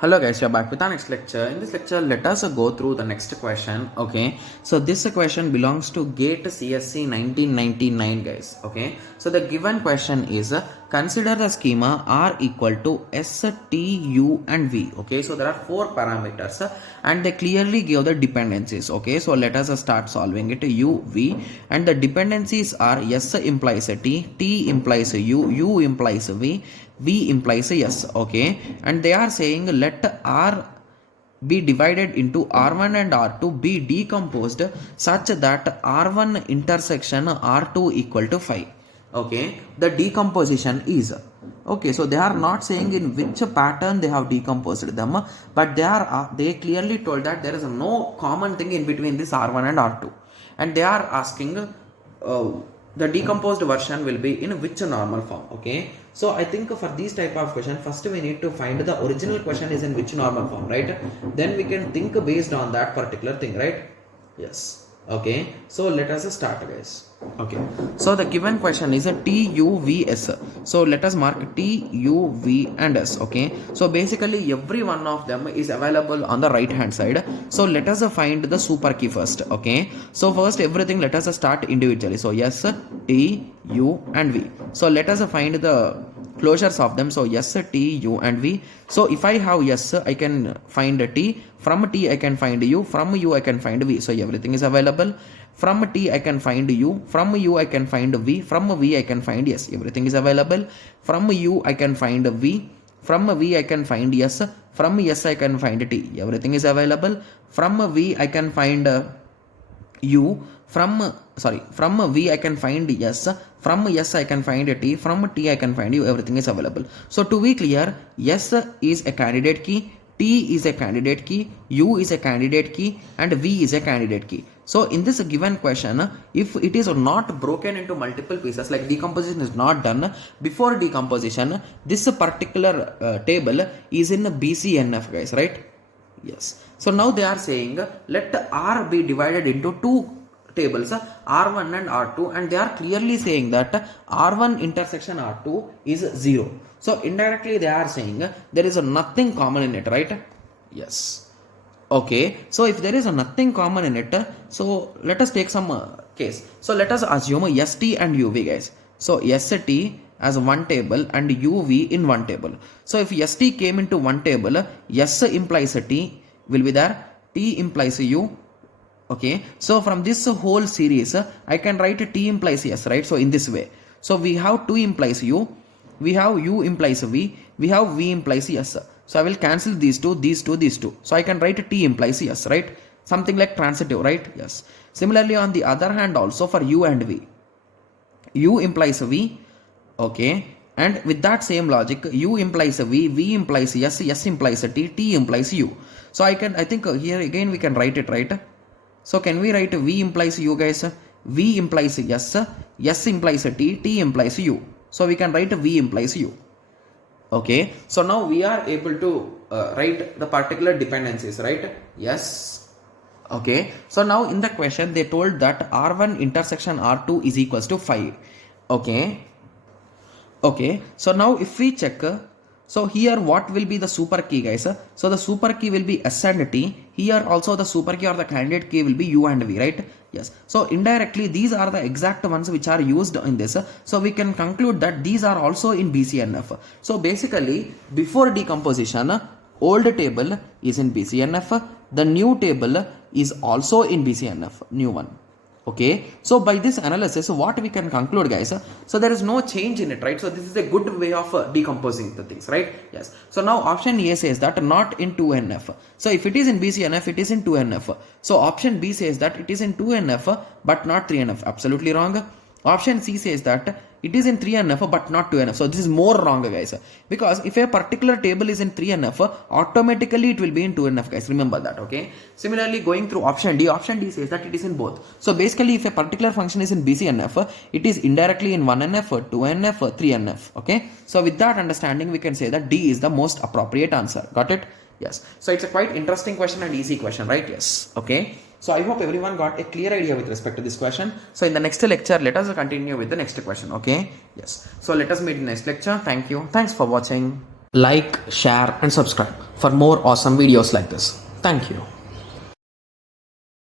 Hello guys, you're back with our next lecture. In this lecture, let us go through the next question. Okay, so this question belongs to GATE CSC 1999 guys. Okay, so the given question is consider the schema R equal to S, T, U and V. Okay, so there are four parameters and they clearly give the dependencies. Okay, so let us start solving it. U, V, and the dependencies are S implies a T, T implies a U, U implies a V, V implies a yes. Okay, and they are saying let R be divided into R1 and R2 be decomposed such that R1 intersection R2 equal to 5. Okay, the decomposition is, okay, so they are not saying in which pattern they have decomposed them, but they clearly told that there is no common thing in between this R1 and R2, and they are asking the decomposed version will be in which normal form. Okay, so I think for these type of question, first we need to find the original question is in which normal form, right? Then we can think based on that particular thing, right? Yes. Okay, so let us start guys. Okay, so the given question is a T, U, V, S. So let us mark T, U, V and S. Okay, so basically every one of them is available on the right hand side. So let us find the super key first. Okay, so first everything let us start individually. So S, T, U and V. So let us find the closures of them. So S, T, U and V. So if I have S, I can find T. From T I can find U. From U I can find V. So everything is available. From T I can find U. From U I can find V. From V I can find S. Everything is available. From U I can find V. From V I can find S. From S I can find T. Everything is available. From V I can find U. From V I can find S. From S I can find T. From T I can find U. Everything is available. So to be clear, S is a candidate key, T is a candidate key, U is a candidate key and V is a candidate key. So in this given question, if it is not broken into multiple pieces, like decomposition is not done, before decomposition this particular table is in BCNF guys, right? Yes. So now they are saying let R be divided into two tables, R1 and R2, and they are clearly saying that R1 intersection R2 is 0. So indirectly they are saying there is nothing common in it, right? Yes. Okay, so if there is nothing common in it, so let us take some case. So let us assume ST and UV guys. So ST as one table and UV in one table. So if ST came into one table, S implies a T will be there, T implies a U. Okay, so from this whole series, I can write T implies S, right? So in this way, so we have 2 implies U, we have U implies V, we have V implies S. So I will cancel these two, these two, these two. So I can write T implies S, right? Something like transitive, right? Yes. Similarly, on the other hand, also for U and V, U implies V, okay, and with that same logic, U implies V, V implies S, S implies T, T implies U. So I think here again we can write it, right? So can we write V implies U guys? V implies S, S implies T, T implies U. So we can write V implies U. Okay, so now we are able to write the particular dependencies, right? Yes. Okay, so now in the question they told that R1 intersection R2 is equals to 5. Okay. Okay, so now if we check, so here what will be the super key guys? So the super key will be S and T. Here also the super key or the candidate key will be U and V, right? Yes. So indirectly these are the exact ones which are used in this. So we can conclude that these are also in BCNF. So basically before decomposition, old table is in BCNF. The new table is also in BCNF, new one. Okay, so by this analysis, what we can conclude guys, so there is no change in it, right? So this is a good way of decomposing the things, right? Yes. So now option A says that not in 2NF. So if it is in BCNF, it is in 2NF. So option B says that it is in 2NF but not 3NF. Absolutely wrong. Option C says that it is in 3NF but not 2NF. So this is more wrong guys, because if a particular table is in 3NF, automatically it will be in 2NF guys, remember that. Okay, similarly going through option D says that it is in both. So basically if a particular function is in BCNF, it is indirectly in 1NF, 2NF, 3NF. Okay, so with that understanding we can say that D is the most appropriate answer. Got it? Yes. So it's a quite interesting question and easy question, right? Yes. Okay, so I hope everyone got a clear idea with respect to this question. So in the next lecture, let us continue with the next question. Okay. Yes. So let us meet in the next lecture. Thank you. Thanks for watching. Like, share, and subscribe for more awesome videos like this. Thank you.